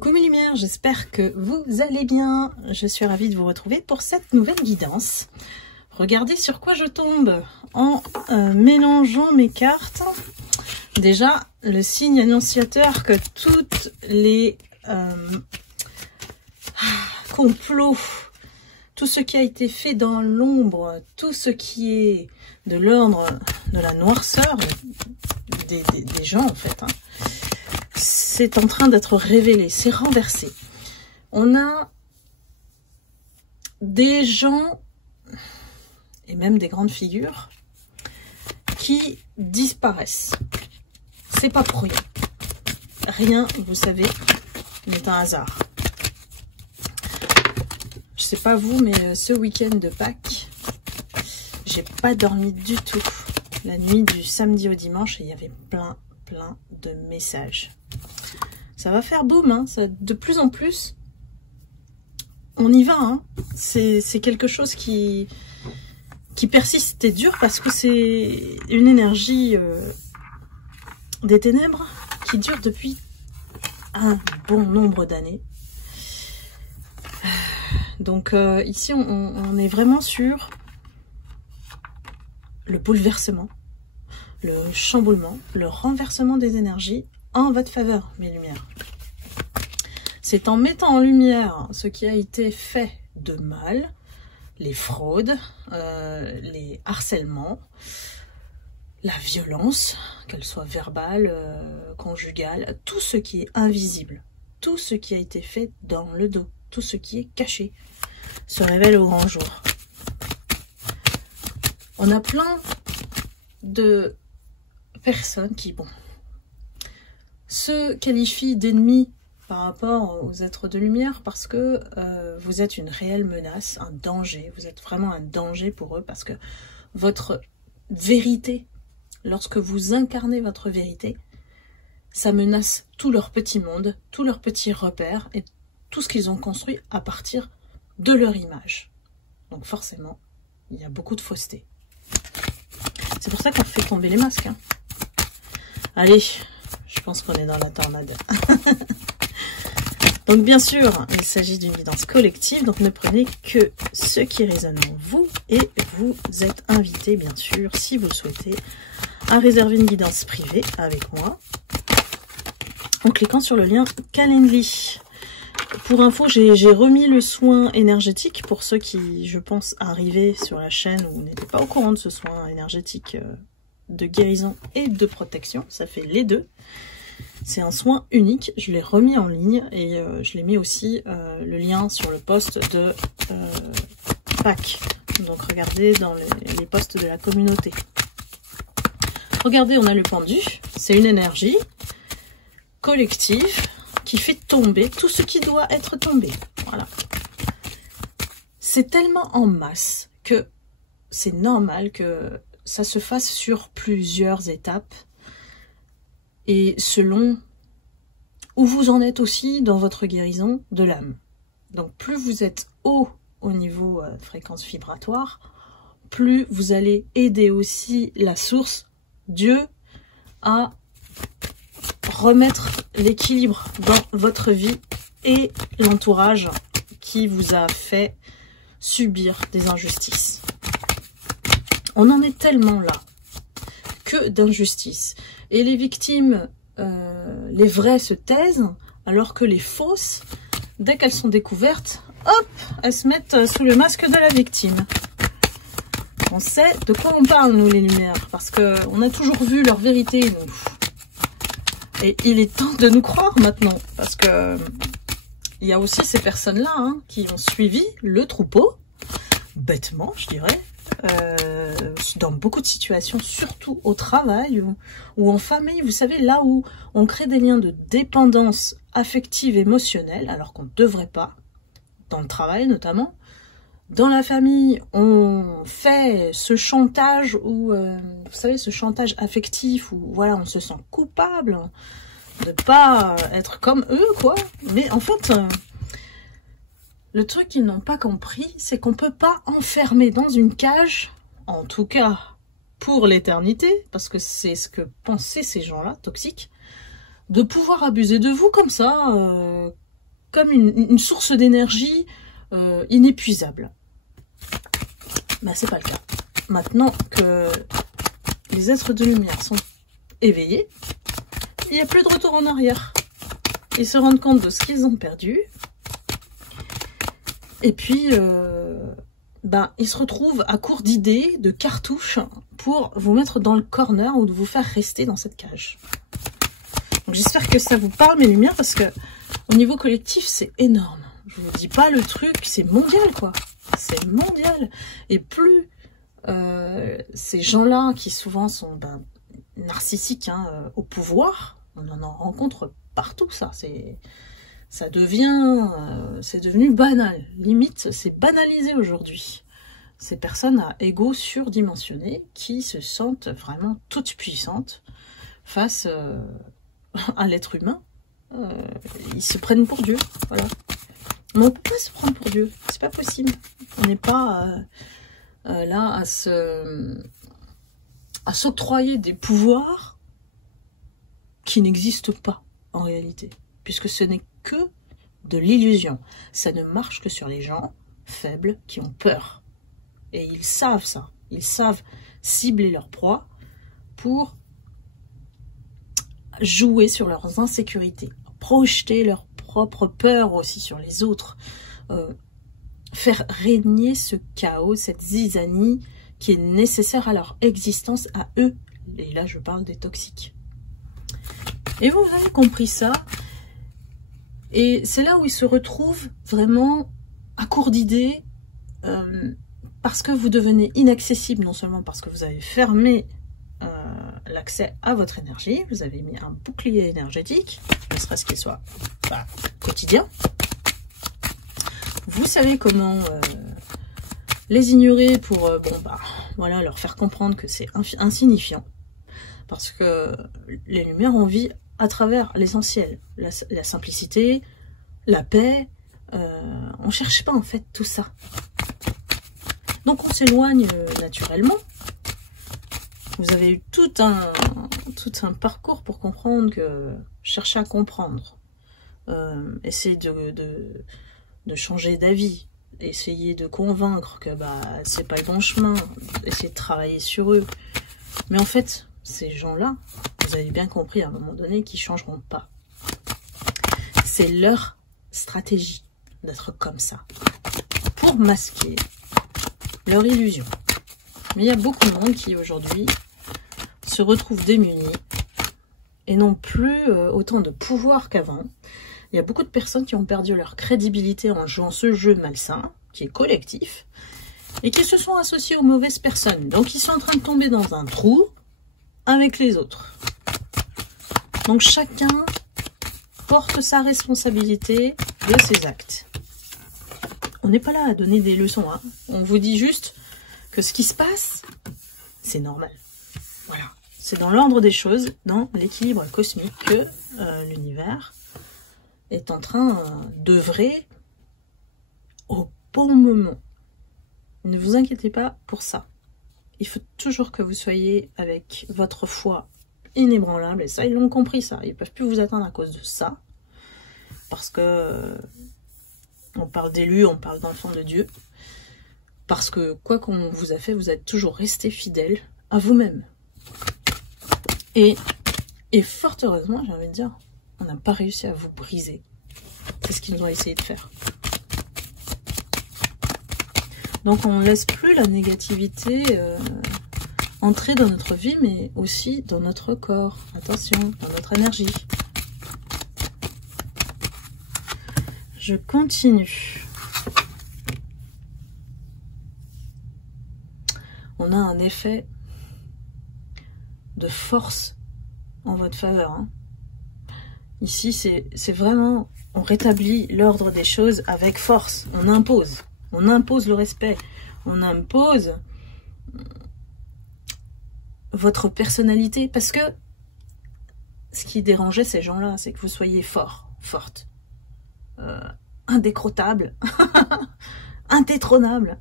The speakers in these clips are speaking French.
Coucou mes lumières, j'espère que vous allez bien. Je suis ravie de vous retrouver pour cette nouvelle guidance. Regardez sur quoi je tombe en mélangeant mes cartes. Déjà, le signe annonciateur que toutes les complots, tout ce qui a été fait dans l'ombre, tout ce qui est de l'ordre de la noirceur des gens en fait, c'est en train d'être révélé, c'est renversé. On a des gens, et même des grandes figures, qui disparaissent. C'est pas pour rien. Rien, vous savez, n'est un hasard. Je sais pas vous, mais ce week-end de Pâques, j'ai pas dormi du tout. La nuit du samedi au dimanche, et il y avait plein de messages. Ça va faire boum, hein, ça, de plus en plus. On y va, hein. C'est quelque chose qui persiste et dur parce que c'est une énergie des ténèbres qui dure depuis un bon nombre d'années. Donc ici, on est vraiment sur le bouleversement, le chamboulement, le renversement des énergies en votre faveur, mes lumières. C'est en mettant en lumière ce qui a été fait de mal, les fraudes, les harcèlements, la violence, qu'elle soit verbale, conjugale, tout ce qui est invisible, tout ce qui a été fait dans le dos, tout ce qui est caché, se révèle au grand jour. On a plein de personnes qui, bon, se qualifient d'ennemis par rapport aux êtres de lumière parce que vous êtes une réelle menace, un danger. Vous êtes vraiment un danger pour eux parce que votre vérité, lorsque vous incarnez votre vérité, ça menace tout leur petit monde, tous leurs petits repères et tout ce qu'ils ont construit à partir de leur image. Donc forcément, il y a beaucoup de fausseté. C'est pour ça qu'on fait tomber les masques, hein. Allez, je pense qu'on est dans la tornade. Donc bien sûr, il s'agit d'une guidance collective, donc ne prenez que ce qui résonne en vous et vous êtes invité bien sûr, si vous le souhaitez, à réserver une guidance privée avec moi en cliquant sur le lien Calendly. Pour info, j'ai remis le soin énergétique pour ceux qui, je pense, arrivaient sur la chaîne ou n'étaient pas au courant de ce soin énergétique de guérison et de protection. Ça fait les deux. C'est un soin unique. Je l'ai remis en ligne et je l'ai mis aussi le lien sur le post de Pâques. Donc regardez dans les posts de la communauté. Regardez, on a le pendu. C'est une énergie collective qui fait tomber tout ce qui doit être tombé. Voilà. C'est tellement en masse que c'est normal que ça se fasse sur plusieurs étapes et selon où vous en êtes aussi dans votre guérison de l'âme. Donc plus vous êtes haut au niveau fréquence vibratoire, plus vous allez aider aussi la source, Dieu, à remettre l'équilibre dans votre vie et l'entourage qui vous a fait subir des injustices. On en est tellement là que d'injustice. Et les victimes, les vraies se taisent, alors que les fausses, dès qu'elles sont découvertes, hop, elles se mettent sous le masque de la victime. On sait de quoi on parle, nous les lumières, parce qu'on a toujours vu leur vérité, nous. Et il est temps de nous croire maintenant, parce que il y a aussi ces personnes-là qui ont suivi le troupeau, bêtement, je dirais, dans beaucoup de situations, surtout au travail ou en famille. Vous savez, là où on crée des liens de dépendance affective, émotionnelle, alors qu'on ne devrait pas, dans le travail notamment. Dans la famille, on fait ce chantage où, vous savez, ce chantage affectif où, voilà, on se sent coupable de pas être comme eux, quoi. Mais en fait, le truc qu'ils n'ont pas compris, c'est qu'on peut pas enfermer dans une cage, en tout cas pour l'éternité, parce que c'est ce que pensaient ces gens-là, toxiques, de pouvoir abuser de vous comme ça, comme une source d'énergie inépuisable. Ben, c'est pas le cas. Maintenant que les êtres de lumière sont éveillés, il n'y a plus de retour en arrière. Ils se rendent compte de ce qu'ils ont perdu. Et puis, ben, ils se retrouvent à court d'idées, de cartouches, pour vous mettre dans le corner ou de vous faire rester dans cette cage. Donc j'espère que ça vous parle, mes lumières, parce que au niveau collectif, c'est énorme. Je vous dis pas le truc, c'est mondial, quoi. C'est mondial. Et plus ces gens-là, qui souvent sont narcissiques, hein, au pouvoir, on en rencontre partout, ça. C'est devenu banal. Limite, c'est banalisé aujourd'hui. Ces personnes à ego surdimensionné qui se sentent vraiment toutes puissantes face à l'être humain. Ils se prennent pour Dieu, voilà. Mais on peut pas se prendre pour Dieu, c'est pas possible. On n'est pas là à s'octroyer des pouvoirs qui n'existent pas en réalité, puisque ce n'est que de l'illusion. Ça ne marche que sur les gens faibles qui ont peur. Et ils savent ça. Ils savent cibler leur proie pour jouer sur leurs insécurités, projeter leur propre peur aussi sur les autres, faire régner ce chaos, cette zizanie qui est nécessaire à leur existence, à eux. Et là, je parle des toxiques. Et vous avez compris ça. Et c'est là où ils se retrouvent vraiment à court d'idées, parce que vous devenez inaccessible, non seulement parce que vous avez fermé l'accès à votre énergie, vous avez mis un bouclier énergétique, ne serait-ce qu'il soit quotidien. Vous savez comment les ignorer pour voilà, leur faire comprendre que c'est insignifiant. Parce que les lumières, on vit à travers l'essentiel, la simplicité, la paix. On ne cherche pas en fait tout ça. Donc on s'éloigne naturellement. Vous avez eu tout un parcours pour comprendre que chercher à comprendre, essayer de changer d'avis, essayer de convaincre que c'est pas le bon chemin, essayer de travailler sur eux. Mais en fait, ces gens-là, vous avez bien compris à un moment donné qu'ils changeront pas. C'est leur stratégie d'être comme ça, pour masquer leur illusion. Mais il y a beaucoup de monde qui aujourd'hui se retrouvent démunis et n'ont plus autant de pouvoir qu'avant. Il y a beaucoup de personnes qui ont perdu leur crédibilité en jouant ce jeu malsain, qui est collectif, et qui se sont associés aux mauvaises personnes. Donc ils sont en train de tomber dans un trou avec les autres. Donc chacun porte sa responsabilité de ses actes. On n'est pas là à donner des leçons, hein. On vous dit juste que ce qui se passe, c'est normal. Voilà. C'est dans l'ordre des choses, dans l'équilibre cosmique, que l'univers est en train d'œuvrer au bon moment. Ne vous inquiétez pas pour ça. Il faut toujours que vous soyez avec votre foi inébranlable. Et ça, ils l'ont compris, ça. Ils ne peuvent plus vous atteindre à cause de ça. Parce que on parle d'élus, on parle d'enfants de Dieu. Parce que quoi qu'on vous a fait, vous êtes toujours resté fidèle à vous-même. Et fort heureusement, j'ai envie de dire, on n'a pas réussi à vous briser. C'est ce qu'ils ont essayé de faire. Donc on ne laisse plus la négativité entrer dans notre vie, mais aussi dans notre corps. Attention, dans notre énergie. Je continue. On a un effet de force en votre faveur. Hein. Ici, c'est vraiment, on rétablit l'ordre des choses avec force. On impose le respect. On impose votre personnalité. Parce que ce qui dérangeait ces gens-là, c'est que vous soyez fort, forte, indécrottable, indétrônable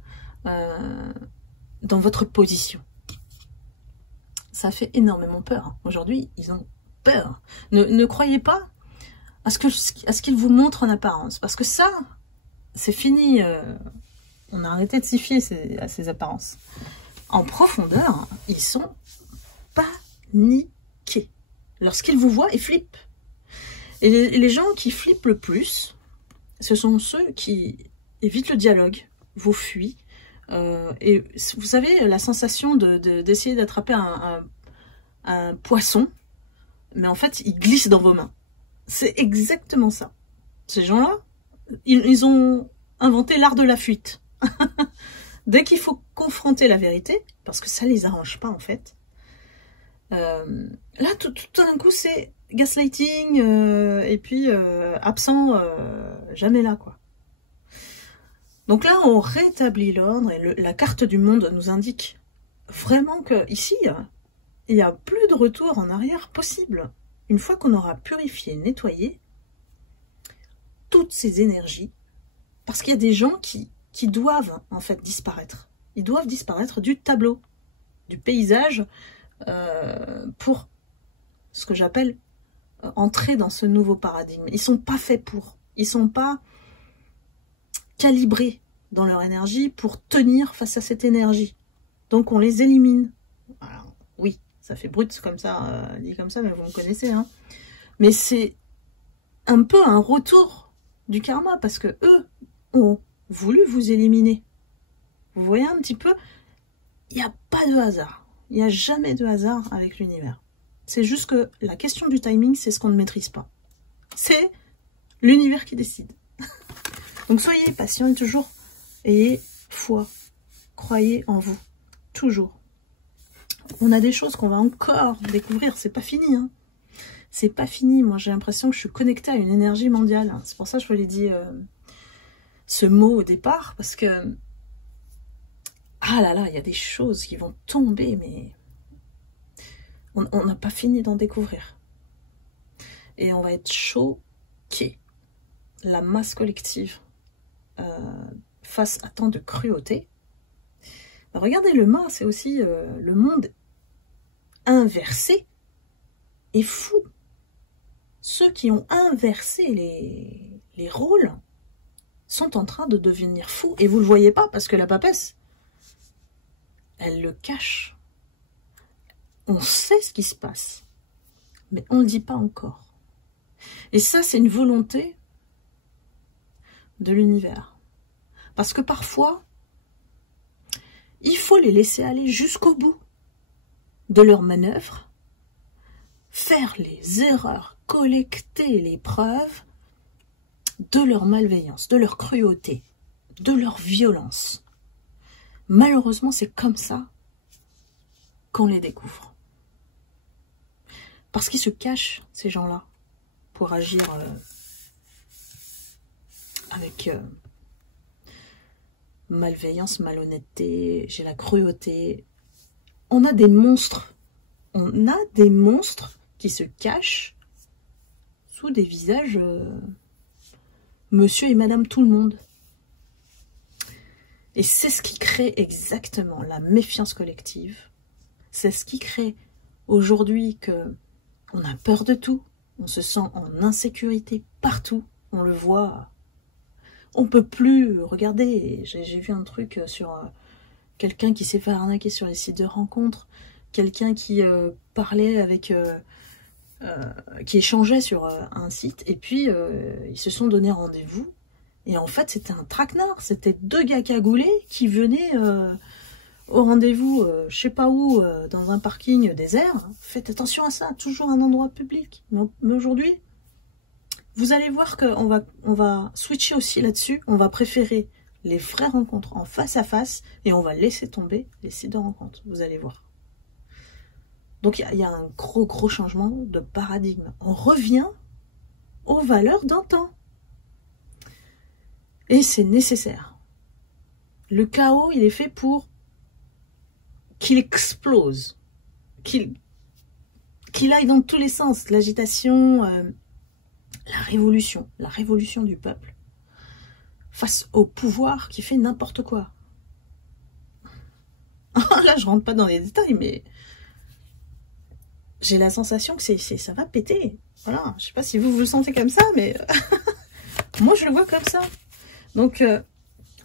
dans votre position. Ça fait énormément peur. Aujourd'hui, ils ont peur. Ne croyez pas à ce qu'il vous montre en apparence. Parce que ça, c'est fini. On a arrêté de s'y fier à ces apparences. En profondeur, ils sont paniqués. Lorsqu'ils vous voient, ils flippent. Et les gens qui flippent le plus, ce sont ceux qui évitent le dialogue, vous fuient. Et vous savez, la sensation d'essayer d'attraper un poisson, mais en fait, il glisse dans vos mains. C'est exactement ça. Ces gens-là, ils ont inventé l'art de la fuite. Dès qu'il faut confronter la vérité, parce que ça les arrange pas en fait, là tout d'un coup c'est gaslighting et puis absent, jamais là quoi. Donc là on rétablit l'ordre et la carte du monde nous indique vraiment que ici il n'y a plus de retour en arrière possible. Une fois qu'on aura purifié, nettoyé toutes ces énergies, parce qu'il y a des gens qui doivent en fait disparaître. Ils doivent disparaître du tableau, du paysage, pour ce que j'appelle entrer dans ce nouveau paradigme. Ils sont pas faits pour. Ils sont pas calibrés dans leur énergie pour tenir face à cette énergie. Donc on les élimine. Alors, oui, ça fait brut comme ça, dit comme ça, mais vous me connaissez. Hein. Mais c'est un peu un retour du karma, parce que eux ont voulu vous éliminer. Vous voyez un petit peu, il n'y a pas de hasard. Il n'y a jamais de hasard avec l'univers. C'est juste que la question du timing, c'est ce qu'on ne maîtrise pas. C'est l'univers qui décide. Donc soyez patient toujours. Ayez foi. Croyez en vous. Toujours. On a des choses qu'on va encore découvrir. C'est pas fini. Hein. C'est pas fini. Moi, j'ai l'impression que je suis connectée à une énergie mondiale. C'est pour ça que je vous l'ai dit ce mot au départ. Parce que ah là là, il y a des choses qui vont tomber, mais on n'a pas fini d'en découvrir. Et on va être choqués. La masse collective face à tant de cruauté. Ben, regardez, le mât, c'est aussi le monde inversé et fou. Ceux qui ont inversé les rôles sont en train de devenir fous. Et vous ne le voyez pas parce que la papesse, elle le cache. On sait ce qui se passe, mais on ne le dit pas encore. Et ça, c'est une volonté de l'univers. Parce que parfois, il faut les laisser aller jusqu'au bout de leurs manœuvres, faire les erreurs, collecter les preuves de leur malveillance, de leur cruauté, de leur violence. Malheureusement, c'est comme ça qu'on les découvre. Parce qu'ils se cachent, ces gens-là, pour agir avec malveillance, malhonnêteté, j'ai la cruauté. On a des monstres. On a des monstres qui se cachent sous des visages monsieur et madame tout le monde. Et c'est ce qui crée exactement la méfiance collective. C'est ce qui crée aujourd'hui que on a peur de tout. On se sent en insécurité partout. On le voit. On peut plus. Regardez, j'ai vu un truc sur quelqu'un qui s'est fait arnaquer sur les sites de rencontres. Quelqu'un qui parlait avec... qui échangeait sur un site. Et puis, ils se sont donné rendez-vous. Et en fait, c'était un traquenard. C'était deux gars cagoulés qui venaient au rendez-vous, je sais pas où, dans un parking désert. Faites attention à ça. Toujours un endroit public. Mais aujourd'hui, vous allez voir qu'on va switcher aussi là-dessus. On va préférer les vraies rencontres en face à face et on va laisser tomber les sites de rencontres. Vous allez voir. Donc, il y a un gros changement de paradigme. On revient aux valeurs d'antan. Et c'est nécessaire. Le chaos, il est fait pour qu'il explose, qu'il aille dans tous les sens. L'agitation, la révolution du peuple face au pouvoir qui fait n'importe quoi. Là, je rentre pas dans les détails, mais j'ai la sensation que ça va péter. Voilà, je sais pas si vous le sentez comme ça, mais moi je le vois comme ça. Donc,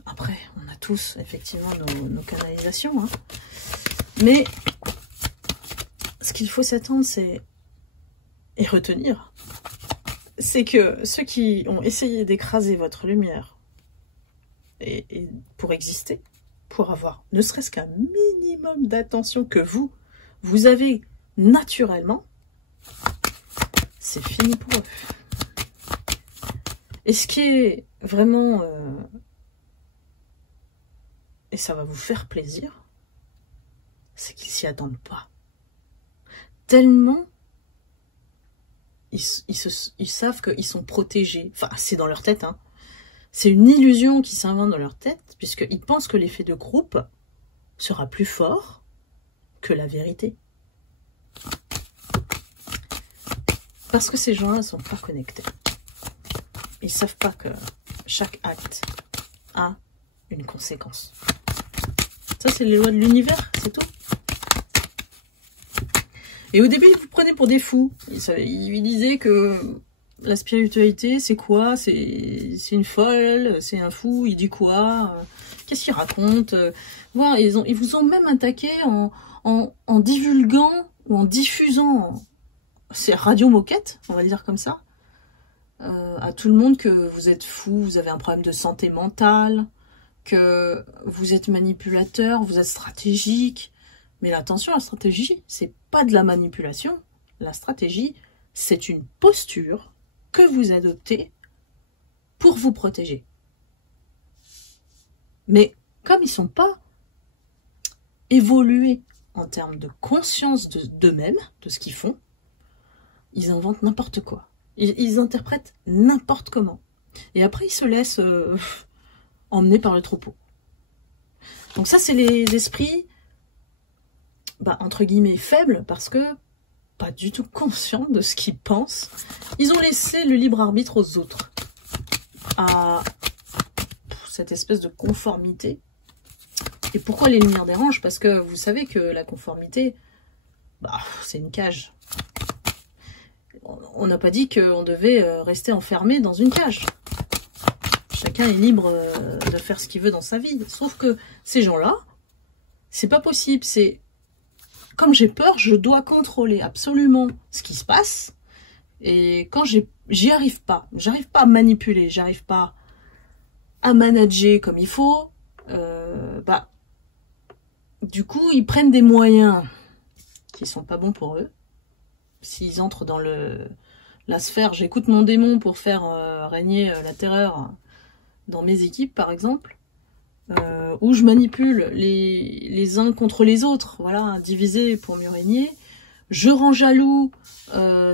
après, on a tous effectivement nos canalisations. Hein. Mais ce qu'il faut s'attendre, c'est, et retenir, c'est que ceux qui ont essayé d'écraser votre lumière, et pour exister, pour avoir ne serait-ce qu'un minimum d'attention que vous avez naturellement, c'est fini pour eux. Et ce qui est vraiment... et ça va vous faire plaisir, c'est qu'ils s'y attendent pas. Tellement, ils savent qu'ils sont protégés. Enfin, c'est dans leur tête, hein. C'est une illusion qui s'invente dans leur tête, puisqu'ils pensent que l'effet de groupe sera plus fort que la vérité. Parce que ces gens-là ne sont pas connectés. Ils ne savent pas que chaque acte a une conséquence. Ça, c'est les lois de l'univers, c'est tout. Et au début, ils vous prenaient pour des fous. Ils disaient que la spiritualité, c'est quoi? C'est une folle, c'est un fou, il dit quoi? Qu'est-ce qu'il raconte? Voilà, ils vous ont même attaqué en divulguant ou en diffusant, c'est radio moquette, on va dire comme ça, à tout le monde que vous êtes fou, vous avez un problème de santé mentale, que vous êtes manipulateur, vous êtes stratégique. Mais attention, la stratégie, c'est pas de la manipulation. La stratégie, c'est une posture que vous adoptez pour vous protéger. Mais comme ils ne sont pas évolués en termes de conscience d'eux-mêmes, de ce qu'ils font, ils inventent n'importe quoi. Ils interprètent n'importe comment. Et après, ils se laissent emmener par le troupeau. Donc ça, c'est les esprits, entre guillemets, faibles, parce que pas du tout conscients de ce qu'ils pensent. Ils ont laissé le libre arbitre aux autres, à cette espèce de conformité. Et pourquoi les lumières dérangent? Parce que vous savez que la conformité, c'est une cage. On n'a pas dit qu'on devait rester enfermé dans une cage. Chacun est libre de faire ce qu'il veut dans sa vie. Sauf que ces gens-là, c'est pas possible. C'est comme j'ai peur, je dois contrôler absolument ce qui se passe. Et quand j'y arrive pas, j'arrive pas à manipuler, j'arrive pas à manager comme il faut, du coup, ils prennent des moyens qui sont pas bons pour eux. S'ils entrent dans la sphère, j'écoute mon démon pour faire régner la terreur dans mes équipes, par exemple, où je manipule les uns contre les autres, voilà, diviser pour mieux régner. Je rends jaloux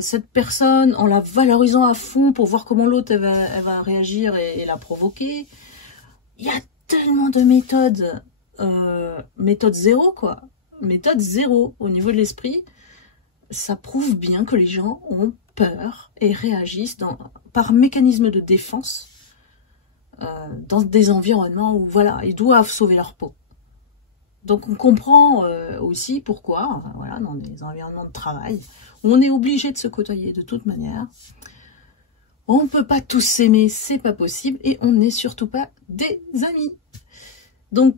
cette personne en la valorisant à fond pour voir comment l'autre elle va réagir et la provoquer. Il y a tellement de méthodes, méthode zéro quoi, méthode zéro au niveau de l'esprit. Ça prouve bien que les gens ont peur et réagissent par mécanisme de défense dans des environnements où voilà, ils doivent sauver leur peau. Donc on comprend aussi pourquoi, voilà, dans des environnements de travail, où on est obligé de se côtoyer de toute manière. On ne peut pas tous s'aimer, c'est pas possible, et on n'est surtout pas des amis. Donc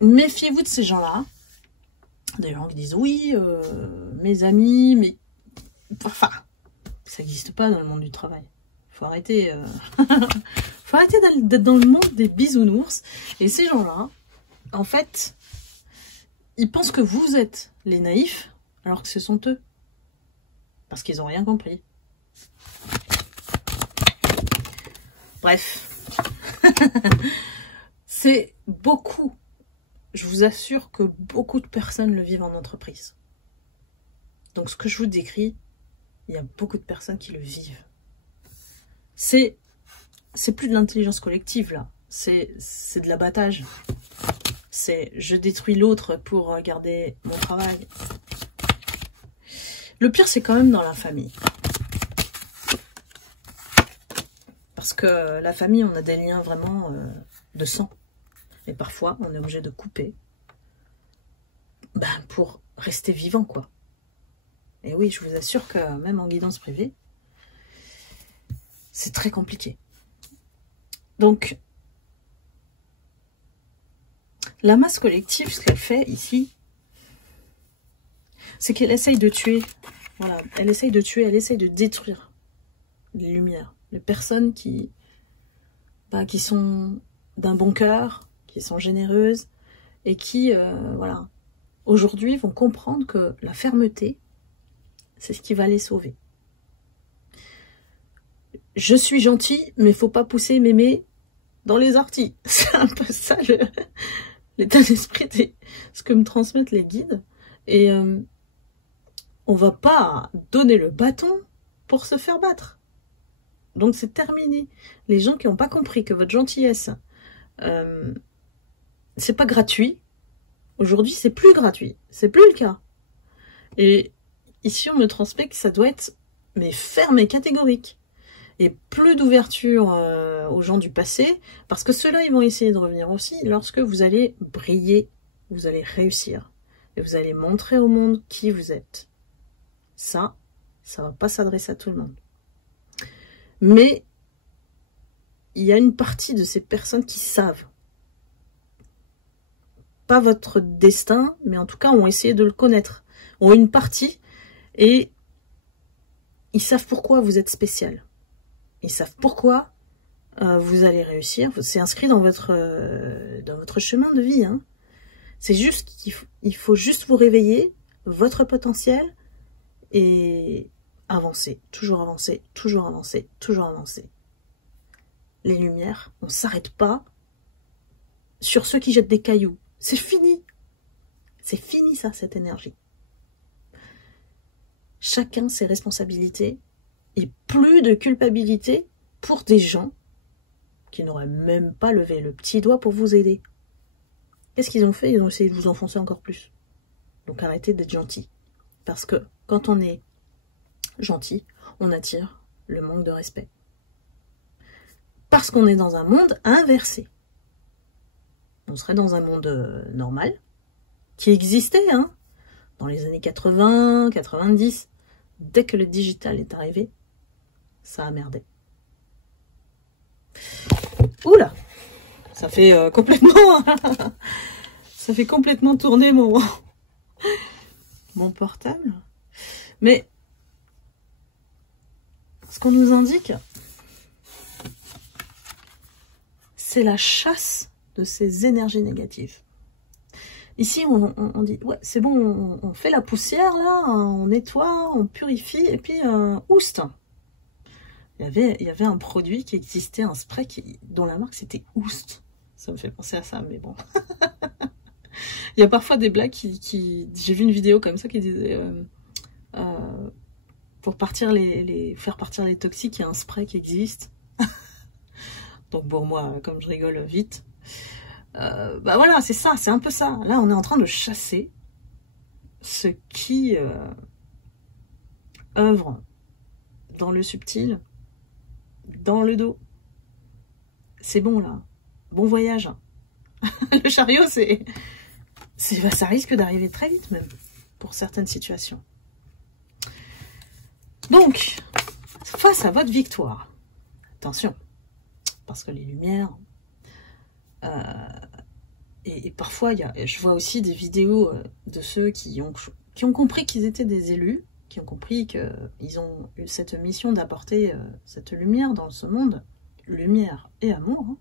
méfiez-vous de ces gens-là. Des gens qui disent oui, mes amis, mais enfin, ça n'existe pas dans le monde du travail. Faut arrêter, faut arrêter d'être dans le monde des bisounours. Et ces gens-là, en fait, ils pensent que vous êtes les naïfs, alors que ce sont eux, parce qu'ils n'ont rien compris. Bref, c'est beaucoup. Je vous assure que beaucoup de personnes le vivent en entreprise. Donc ce que je vous décris, il y a beaucoup de personnes qui le vivent. C'est plus de l'intelligence collective là, c'est de l'abattage. C'est je détruis l'autre pour garder mon travail. Le pire c'est quand même dans la famille. Parce que la famille, on a des liens vraiment de sang. Et parfois, on est obligé de couper pour rester vivant, quoi. Et oui, je vous assure que même en guidance privée, c'est très compliqué. Donc, la masse collective, ce qu'elle fait ici, c'est qu'elle essaye de tuer. Voilà, elle essaye de tuer, elle essaye de détruire les lumières. Les personnes qui sont d'un bon cœur, qui sont généreuses, et qui, voilà, aujourd'hui vont comprendre que la fermeté, c'est ce qui va les sauver. Je suis gentil, mais faut pas pousser mémé dans les orties. C'est un peu ça l'état d'esprit, ce que me transmettent les guides. Et on va pas donner le bâton pour se faire battre. Donc c'est terminé. Les gens qui n'ont pas compris que votre gentillesse, c'est pas gratuit. Aujourd'hui, c'est plus gratuit. C'est plus le cas. Et ici, on me transmet que ça doit être mais ferme et catégorique. Et plus d'ouverture aux gens du passé, parce que ceux-là, ils vont essayer de revenir aussi lorsque vous allez briller, vous allez réussir, et vous allez montrer au monde qui vous êtes. Ça va pas s'adresser à tout le monde. Mais il y a une partie de ces personnes qui savent. Pas votre destin, mais en tout cas ont essayé de le connaître. Ont une partie, et ils savent pourquoi vous êtes spécial. Ils savent pourquoi vous allez réussir. C'est inscrit dans votre chemin de vie. Hein. C'est juste qu'il faut juste vous réveiller, votre potentiel, et avancer. Toujours avancer, toujours avancer, toujours avancer. Les lumières, on ne s'arrête pas sur ceux qui jettent des cailloux. C'est fini. C'est fini ça, cette énergie. Chacun ses responsabilités. Et plus de culpabilité pour des gens qui n'auraient même pas levé le petit doigt pour vous aider. Qu'est-ce qu'ils ont fait? Ils ont essayé de vous enfoncer encore plus. Donc arrêtez d'être gentil. Parce que quand on est gentil, on attire le manque de respect. Parce qu'on est dans un monde inversé. On serait dans un monde normal, qui existait hein, dans les années 80, 90. Dès que le digital est arrivé, ça a merdé. Oula, ça fait complètement, ça fait complètement tourner mon portable. Mais ce qu'on nous indique, c'est la chasse de ces énergies négatives. Ici, on dit, ouais, c'est bon, on fait la poussière, là, on nettoie, on purifie, et puis, oust. Il y avait un produit qui existait, un spray, dont la marque, c'était Oust. Ça me fait penser à ça, mais bon. Il y a parfois des blagues j'ai vu une vidéo comme ça qui disait, pour faire partir les toxiques, il y a un spray qui existe. Donc, bon, moi, comme je rigole vite, bah voilà, c'est ça, c'est un peu ça. Là, on est en train de chasser ce qui œuvre dans le subtil, dans le dos. C'est bon, là. Bon voyage. Le chariot, ça risque d'arriver très vite, même, pour certaines situations. Donc, face à votre victoire, attention, parce que les lumières... et parfois, je vois aussi des vidéos de ceux qui ont compris qu'ils étaient des élus, qui ont compris qu'ils ont eu cette mission d'apporter cette lumière dans ce monde, lumière et amour, hein,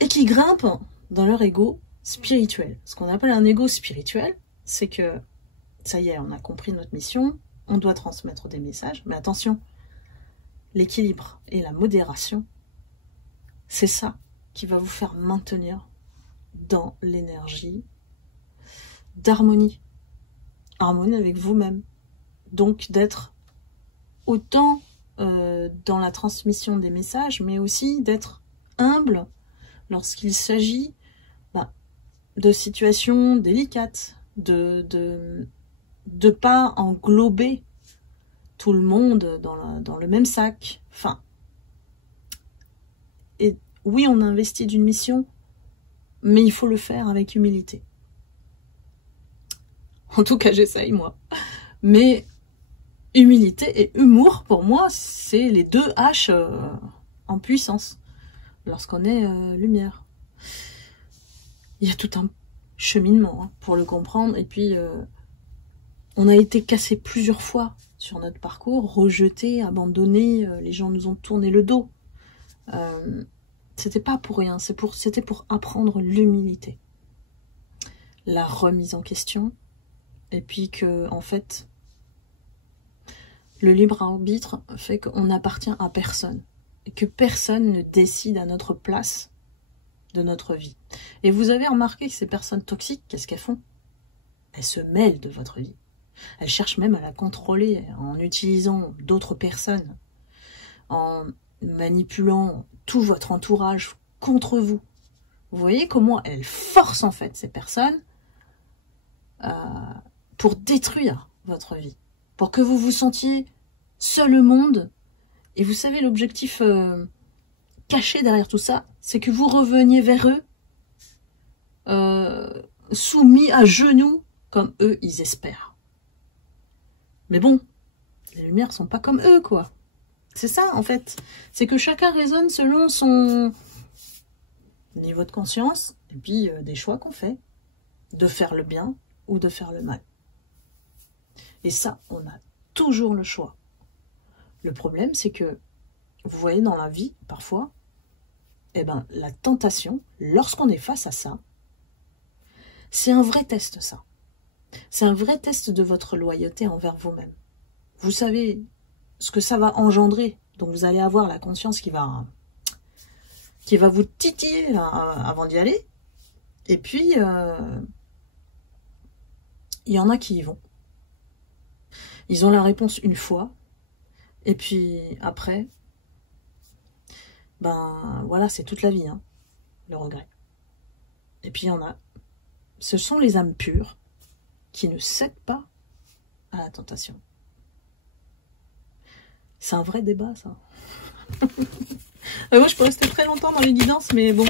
et qui grimpent dans leur ego spirituel. Ce qu'on appelle un ego spirituel, c'est que, ça y est, on a compris notre mission, on doit transmettre des messages, mais attention, l'équilibre et la modération, c'est ça qui va vous faire maintenir dans l'énergie d'harmonie. Harmonie avec vous-même. Donc d'être autant dans la transmission des messages, mais aussi d'être humble lorsqu'il s'agit de situations délicates, de pas englober tout le monde dans le même sac. Enfin, et oui, on a investi d'une mission, mais il faut le faire avec humilité. En tout cas, j'essaye, moi. Mais humilité et humour, pour moi, c'est les deux H en puissance lorsqu'on est lumière. Il y a tout un cheminement pour le comprendre. Et puis, on a été cassé plusieurs fois sur notre parcours, rejeté, abandonné. Les gens nous ont tourné le dos. C'était pas pour rien. C'était pour apprendre l'humilité, la remise en question, et puis que, en fait, le libre arbitre fait qu'on n'appartient à personne et que personne ne décide à notre place de notre vie. Et vous avez remarqué que ces personnes toxiques, qu'est-ce qu'elles font? Elles se mêlent de votre vie. Elles cherchent même à la contrôler en utilisant d'autres personnes, en manipulant tout votre entourage contre vous. Vous voyez comment elles forcent en fait ces personnes pour détruire votre vie, pour que vous vous sentiez seul au monde. Et vous savez, l'objectif caché derrière tout ça, c'est que vous reveniez vers eux, soumis à genoux, comme eux, ils espèrent. Mais bon, les lumières sont pas comme eux, quoi. C'est ça, en fait. C'est que chacun raisonne selon son niveau de conscience, et puis des choix qu'on fait, de faire le bien ou de faire le mal. Et ça, on a toujours le choix. Le problème, c'est que, vous voyez, dans la vie, parfois, eh ben, la tentation, lorsqu'on est face à ça, c'est un vrai test, ça. C'est un vrai test de votre loyauté envers vous-même. Vous savez ce que ça va engendrer. Donc, vous allez avoir la conscience qui va vous titiller là, avant d'y aller. Et puis, il y en a qui y vont. Ils ont la réponse une fois. Et puis, après, ben voilà, c'est toute la vie, hein, le regret. Et puis, il y en a. Ce sont les âmes pures qui ne cèdent pas à la tentation. C'est un vrai débat, ça. Moi, je peux rester très longtemps dans les guidances, mais bon.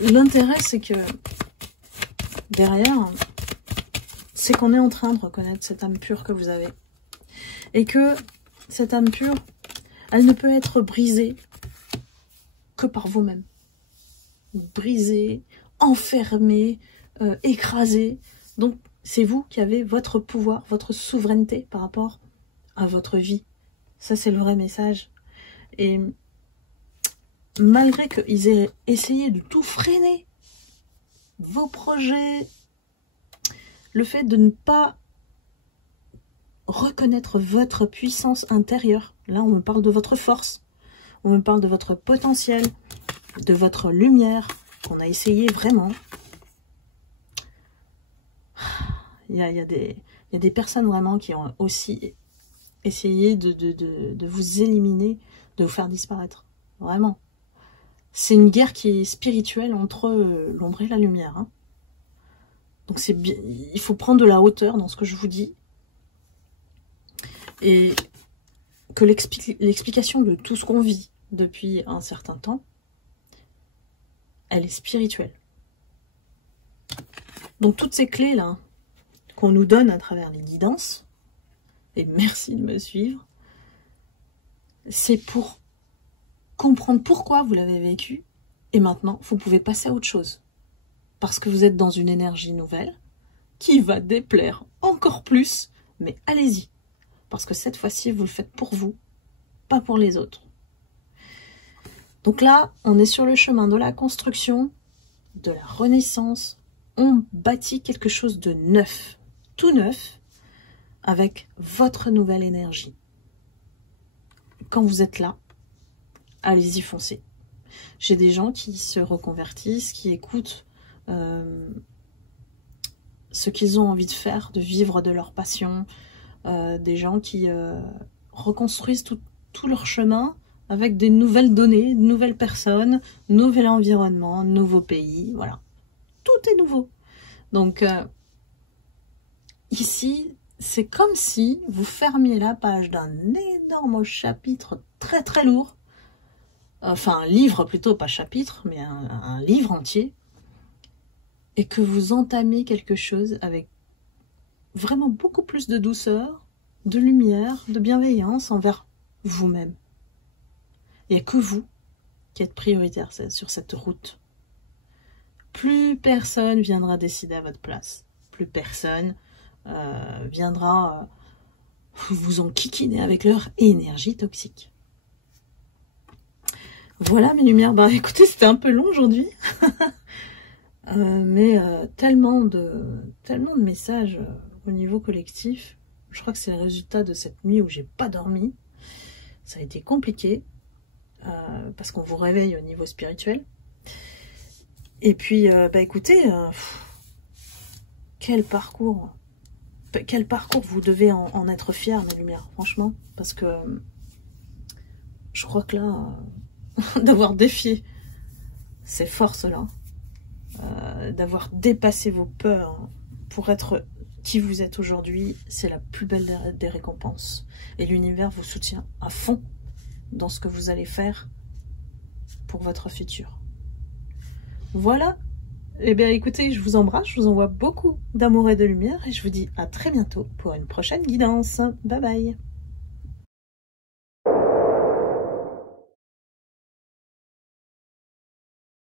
L'intérêt, c'est que derrière, c'est qu'on est en train de reconnaître cette âme pure que vous avez. Et que cette âme pure, elle ne peut être brisée que par vous-même. Brisée, enfermée, écrasée. Donc, c'est vous qui avez votre pouvoir, votre souveraineté par rapport à votre vie. Ça, c'est le vrai message. Et malgré qu'ils aient essayé de tout freiner, vos projets, le fait de ne pas reconnaître votre puissance intérieure, là, on me parle de votre force, on me parle de votre potentiel, de votre lumière, qu'on a essayé vraiment. Il y a des personnes vraiment qui ont aussi essayé de vous éliminer, de vous faire disparaître. Vraiment. C'est une guerre qui est spirituelle entre l'ombre et la lumière. Hein. Donc c'est bien, il faut prendre de la hauteur dans ce que je vous dis. Et que l'explication de tout ce qu'on vit depuis un certain temps, elle est spirituelle. Donc toutes ces clés-là, qu'on nous donne à travers les guidances, et merci de me suivre, c'est pour comprendre pourquoi vous l'avez vécu, et maintenant, vous pouvez passer à autre chose. Parce que vous êtes dans une énergie nouvelle, qui va déplaire encore plus, mais allez-y. Parce que cette fois-ci, vous le faites pour vous, pas pour les autres. Donc là, on est sur le chemin de la construction, de la renaissance, on bâtit quelque chose de neuf, tout neuf, avec votre nouvelle énergie. Quand vous êtes là, allez-y, foncez. J'ai des gens qui se reconvertissent, qui écoutent ce qu'ils ont envie de faire, de vivre de leur passion, des gens qui reconstruisent tout leur chemin avec des nouvelles données, de nouvelles personnes, nouvel environnement, nouveau pays, voilà. Tout est nouveau. Donc, ici, c'est comme si vous fermiez la page d'un énorme chapitre très très lourd, enfin un livre plutôt, pas chapitre, mais un livre entier, et que vous entamez quelque chose avec vraiment beaucoup plus de douceur, de lumière, de bienveillance envers vous-même. Il n'y a que vous qui êtes prioritaire sur cette route. Plus personne viendra décider à votre place. Plus personne viendra vous enquiquiner avec leur énergie toxique. Voilà mes lumières. Bah écoutez, c'était un peu long aujourd'hui. Mais tellement de messages au niveau collectif. Je crois que c'est le résultat de cette nuit où j'ai pas dormi. Ça a été compliqué. Parce qu'on vous réveille au niveau spirituel. Et puis, bah écoutez, quel parcours vous devez en être fiers, mes lumières, franchement, parce que je crois que là, d'avoir défié ces forces-là, d'avoir dépassé vos peurs pour être qui vous êtes aujourd'hui, c'est la plus belle des récompenses. Et l'univers vous soutient à fond dans ce que vous allez faire pour votre futur. Voilà. Eh bien, écoutez, je vous embrasse, je vous envoie beaucoup d'amour et de lumière et je vous dis à très bientôt pour une prochaine guidance. Bye bye.